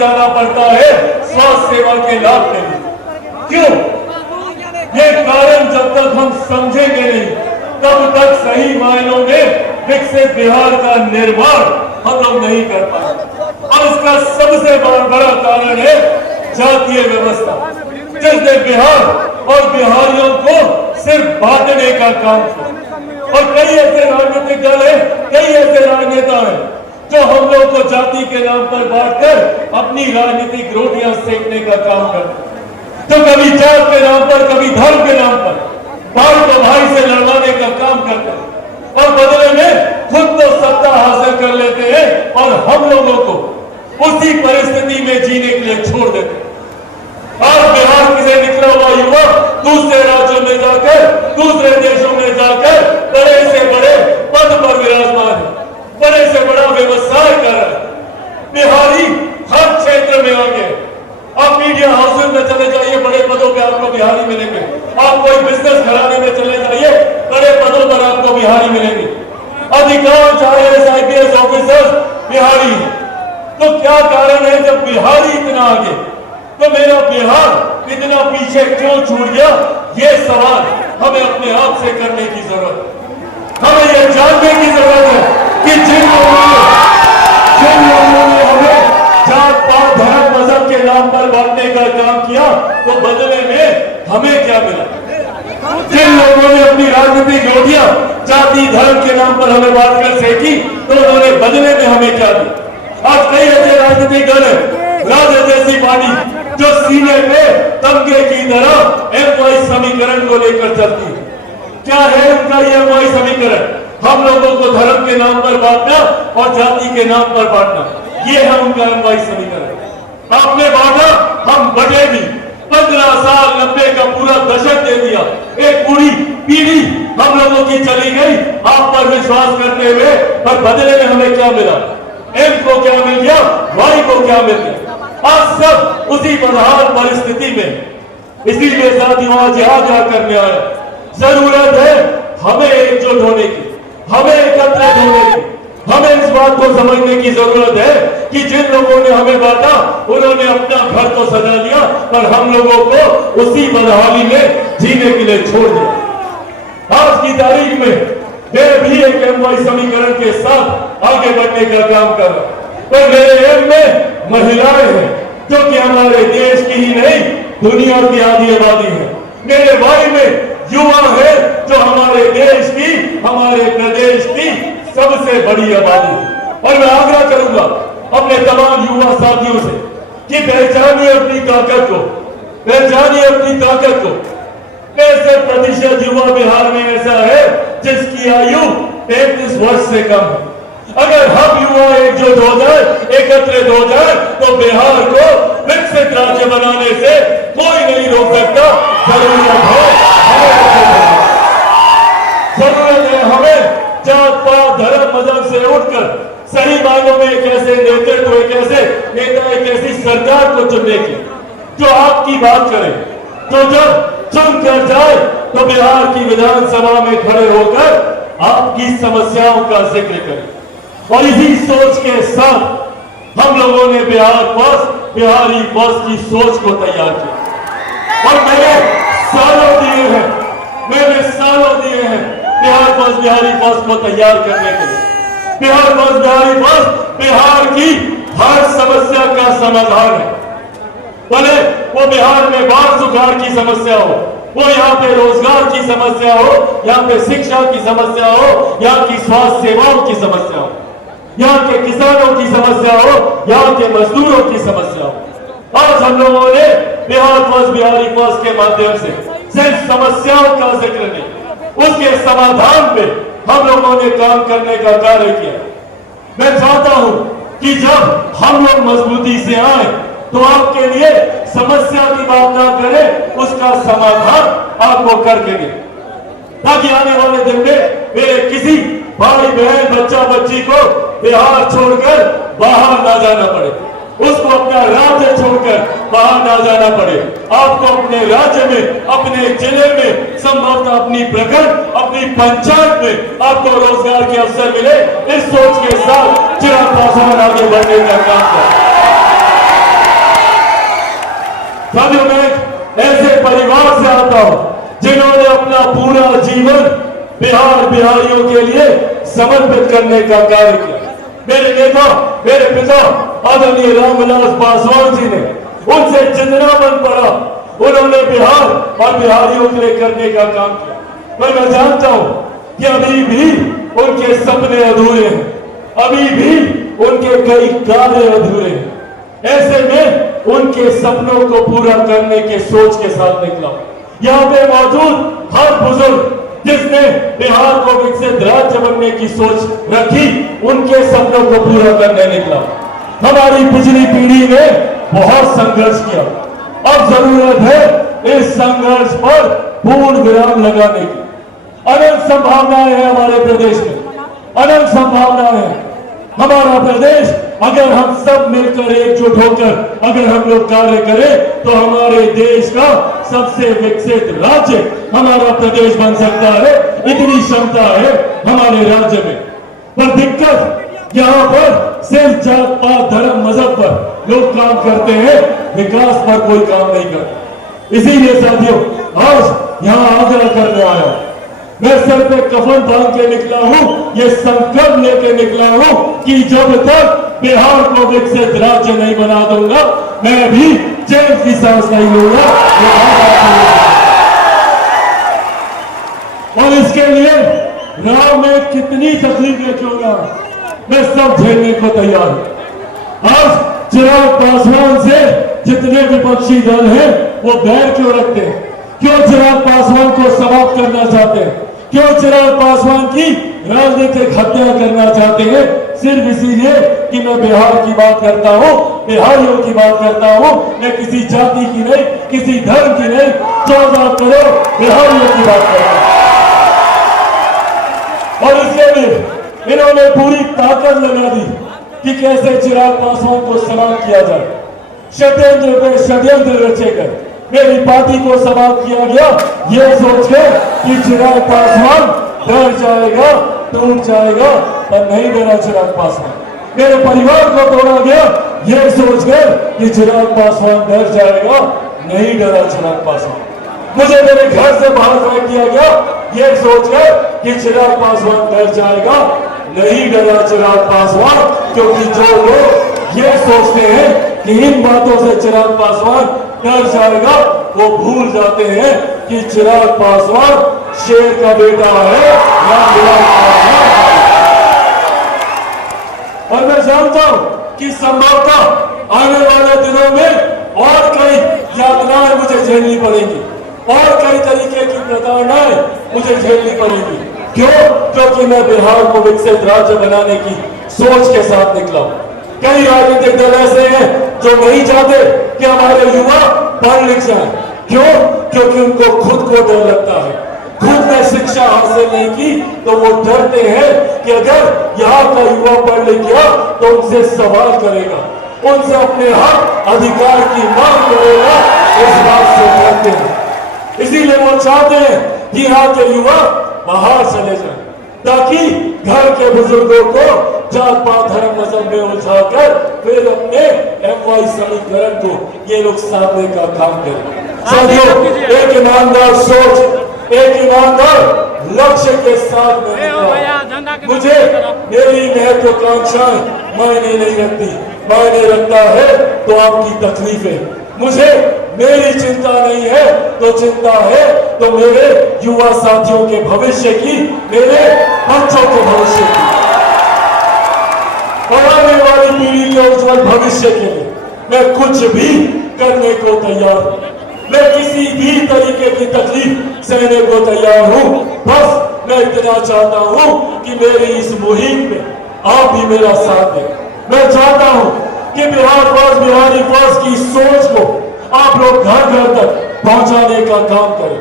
जाना पड़ता है स्वास्थ्य सेवा के लाभ के लिए। क्यों? ये कारण जब तक हम समझेंगे नहीं तब तक सही मायनों में विकसित बिहार का निर्माण हम लोग नहीं कर पाएंगे। और इसका सबसे बड़ा कारण है जातीय व्यवस्था, जिसने बिहार और बिहारियों को सिर्फ बांटने का काम किया। और कई ऐसे राजनीतिक दल हैं, कई ऐसे राजनेता हैं जो हम लोग को जाति के नाम पर बांटकर अपनी राजनीतिक रोटियां सेकने का काम करते हैं। तो कभी जात के नाम पर, कभी धर्म के नाम पर भाई को भाई से लड़वाने का काम करते हैं और बदले में खुद तो सत्ता हासिल कर लेते हैं और हम लोगों को उसी परिस्थिति में जीने के लिए छोड़ देते हैं। आज बिहार से निकला हुआ युवा दूसरे राज्यों में जाकर, दूसरे देशों में जाकर बड़े से बड़े पद पर विराजमान है, बड़े से बड़ा व्यवसाय कर रहा है। बिहारी हर क्षेत्र में आगे, आप मीडिया हाउसेज में चले जाइए, बड़े पदों पे आपको बिहारी मिलेंगे। आप कोई बिजनेस घराने में चले जाइए, बड़े पदों पर आपको बिहारी मिलेंगे। अधिकांश IAS IPS ऑफिसर्स बिहारी हैं। तो क्या कारण है जब बिहारी इतना आगे, तो मेरा बिहार इतना पीछे क्यों छूट गया? ये सवाल हमें अपने आप से करने की जरूरत है। हमें यह जानने की जरूरत है कि जिन लोगों ने हमें जात पात धर्म मजहब के नाम पर बांटने का काम किया, तो बदले में हमें क्या मिला? जिन लोगों ने अपनी राजनीतिक रोटियां जाति धर्म के नाम पर हमें बांटकर सेकी, तो उन्होंने बदले में हमें क्या दिया? आज कई ऐसे राजनीतिक दल है, राजद जैसी पार्टी जो सीने पे तमगे की तरह MY समीकरण को लेकर चलती है। क्या है उनका ये MY समीकरण? हम लोगों को धर्म के नाम पर बांटना और जाति के नाम पर बांटना, ये है उनका MY समीकरण। आपने बांटा, हम बटे भी। 15 साल 90 का पूरा दशक दे दिया, एक पूरी पीढ़ी हम लोगों की चली गई आप पर विश्वास करते हुए, पर बदले में हमें क्या मिला? M को क्या मिल गया, Y को क्या मिल गया? आज सब उसी बदहाल परिस्थिति में। इसीलिए साथियों आज यहाँ क्या करने आए, जरूरत है हमें एकजुट होने की, हमें एकत्रित होने की। हमें इस बात को समझने की जरूरत है कि जिन लोगों ने हमें बांटा उन्होंने अपना घर तो सजा लिया, पर हम लोगों को उसी बदहाली में जीने के लिए छोड़ दिया। आज की तारीख में मैं भी एक MY समीकरण के साथ आगे बढ़ने का काम कर रहा हूं। पर मेरे M में महिलाएं हैं जो कि हमारे देश की ही नहीं दुनिया की आधी आबादी है। मेरे Y में युवा है जो हमारे देश की, हमारे प्रदेश की सबसे बड़ी आबादी है। और मैं आग्रह करूंगा अपने तमाम युवा साथियों से कि पहचानिए अपनी ताकत को, पहचानिए अपनी ताकत को। 65% युवा बिहार में ऐसा है जिसकी आयु 33 वर्ष से कम है। अगर हम युवा एकजुट हो जाए, एकत्रित हो जाए, तो बिहार को विकसित राज्य बनाने से कोई नहीं रोक सकता। जरूरत है हमें जात पात धर्म मजहब से उठकर सही मायनों में एक ऐसे नेतृत्व, एक ऐसे नेता, एक ऐसी सरकार को चुनने की जो आपकी बात करे, तो जब चुन कर जाए तो बिहार की विधानसभा में खड़े होकर आपकी समस्याओं का जिक्र करे। और इसी सोच के साथ हम लोगों ने बिहारी बस की सोच को तैयार किया और मैंने सालों दिए हैं बिहारी बस को तैयार करने के लिए। बिहारी बस बिहार की हर समस्या का समाधान है। भले वो बिहार में बाढ़ सुखाड़ की समस्या हो, वो यहाँ पे रोजगार की समस्या हो, यहाँ पे शिक्षा की समस्या हो, यहाँ की स्वास्थ्य सेवाओं की समस्या हो, यहाँ के किसानों की समस्या हो, यहाँ के मजदूरों की समस्या हो। आज हम लोगों ने बिहारी बस के माध्यम से सिर्फ समस्याओं का जिक्र नहीं, उसके समाधान पे हम लोगों ने काम करने का कार्य किया। मैं चाहता हूं कि जब हम लोग मजबूती से आए तो आपके लिए समस्या की बात ना करें, उसका समाधान आपको करके दें, ताकि आने वाले दिन में मेरे किसी भाई बहन बच्चा बच्ची को बिहार छोड़कर बाहर ना जाना पड़े, उसको अपना राज्य छोड़कर बाहर ना जाना पड़े। आपको अपने राज्य में, अपने जिले में, संभवतः अपनी प्रखंड, अपनी पंचायत में आपको रोजगार के अवसर मिले। इस सोच के साथ चिराग पासवान आगे बढ़ने का काम कर साथियों, मैं ऐसे परिवार से आता हूं जिन्होंने अपना पूरा जीवन बिहार बिहारियों के लिए समर्पित करने का कार्य किया। मेरे नेता, मेरे पिता आदरणीय रामविलास पासवान जी ने उनसे जितना मन पड़ा उन्होंने बिहार और बिहारियों के लिए करने का काम किया। पर मैं जानता हूं कि अभी भी उनके सपने अधूरे हैं, अभी भी उनके कई कार्य अधूरे हैं। ऐसे में उनके सपनों को पूरा करने के सोच के साथ निकला। यहाँ पे मौजूद हर बुजुर्ग जिसने बिहार को विकसित राज्य बनने की सोच रखी, उनके सपनों को पूरा करने निकला। हमारी पिछली पीढ़ी ने बहुत संघर्ष किया, अब जरूरत है इस संघर्ष पर पूर्ण विराम लगाने की। अनंत संभावनाएं हैं हमारे प्रदेश में, अनंत संभावनाएं हैं। हमारा प्रदेश अगर हम सब मिलकर एकजुट होकर अगर हम लोग कार्य करें तो हमारे देश का सबसे विकसित राज्य हमारा प्रदेश बन सकता है। इतनी क्षमता है हमारे राज्य में। पर दिक्कत यहाँ पर सिर्फ जात पात धर्म मजहब पर लोग काम करते हैं, विकास पर कोई काम नहीं करता। इसीलिए साथियों, आज यहाँ आग्रह करने आया हूं। मैं सर पे कफन बांध के निकला हूं, ये संकल्प लेके निकला हूं कि जब तक बिहार को विकसित राज्य नहीं बना दूंगा, मैं भी चैन की सांस नहीं लूंगा। और इसके लिए राह में कितनी तकलीफें क्यों ना, मैं सब झेलने को तैयार हूं। आज चिराग पासवान से जितने विपक्षी दल हैं वो बैर क्यों रखते हैं? क्यों चिराग पासवान को समाप्त करना चाहते हैं? क्यों चिराग पासवान की राजनीतिक हत्या करना चाहते हैं? सिर्फ इसीलिए कि मैं बिहार की बात करता हूं, बिहारियों की बात करता हूं। मैं किसी जाति की नहीं, किसी धर्म की नहीं, 14 करोड़ बिहारियों की बात करता हूं। और इसके लिए इन्होंने पूरी ताकत लगा दी कि कैसे चिराग पासवान को समाप्त किया जाए। षड्यंत्र पे षड्यंत्र रचे गए, मेरी पार्टी को समाप्त किया गया ये सोचकर कि चिराग पासवान डर जाएगा, टूट जाएगा, पर नहीं डरा चिराग पासवान। मेरे परिवार को तोड़ा गया ये सोचकर कि चिराग पासवान डर जाएगा, नहीं डरा चिराग पासवान। मुझे मेरे घर से बाहर फेंक दिया गया ये सोचकर कि चिराग पासवान डर जाएगा, नहीं डरा चिराग पासवान। क्योंकि जो लोग ये सोचते हैं कि इन बातों से चिराग पासवान डर जाएगा, वो भूल जाते हैं कि चिराग पासवान शेर का बेटा है या चिराग पासवान। और मैं जानता हूं कि संभवतः आने वाले दिनों में और कई यातनाएं मुझे झेलनी पड़ेंगी और कई तरीके की प्रताड़नाएं मुझे झेलनी पड़ेगी। क्यों? क्योंकि मैं बिहार को विकसित राज्य बनाने की सोच के साथ निकला हूं। कई राजनीतिक दल ऐसे हैं जो नहीं चाहते कि हमारे युवा पढ़ लिख जाए। क्यों? क्योंकि उनको खुद को डर लगता है। खुद ने शिक्षा हासिल नहीं की तो वो डरते हैं कि अगर यहाँ का युवा पढ़ लिख गया तो उनसे सवाल करेगा, उनसे अपने हक अधिकार की मांग करेगा। इस बात से डरते हैं, इसीलिए वो चाहते हैं कि यहाँ के युवा बाहर चले जाएं, ताकि घर के बुजुर्गों को जात पात धर्म मजहब में उलझाकर फिर अपने MY समीकरण को ये लोग साधने का काम करें। साथियों, एक ईमानदार सोच, एक ईमानदार लक्ष्य के साथ मुझे मेरी महत्वाकांक्षाएं मायने नहीं रखती, मायने रखता है तो आपकी तकलीफें। मुझे मेरी चिंता नहीं है तो चिंता है तो मेरे युवा साथियों के भविष्य की, मेरे बच्चों के भविष्य की, और आने वाली पीढ़ी के उज्जवल भविष्य के लिए मैं कुछ भी करने को तैयार हूं। मैं किसी भी तरीके की तकलीफ सहने को तैयार हूं। बस मैं इतना चाहता हूं कि मेरी इस मुहिम में आप भी मेरा साथ दें। मैं चाहता हूं कि बिहार फर्स्ट, बिहारी फर्स्ट की सोच को आप लोग घर घर तक पहुंचाने का काम करें।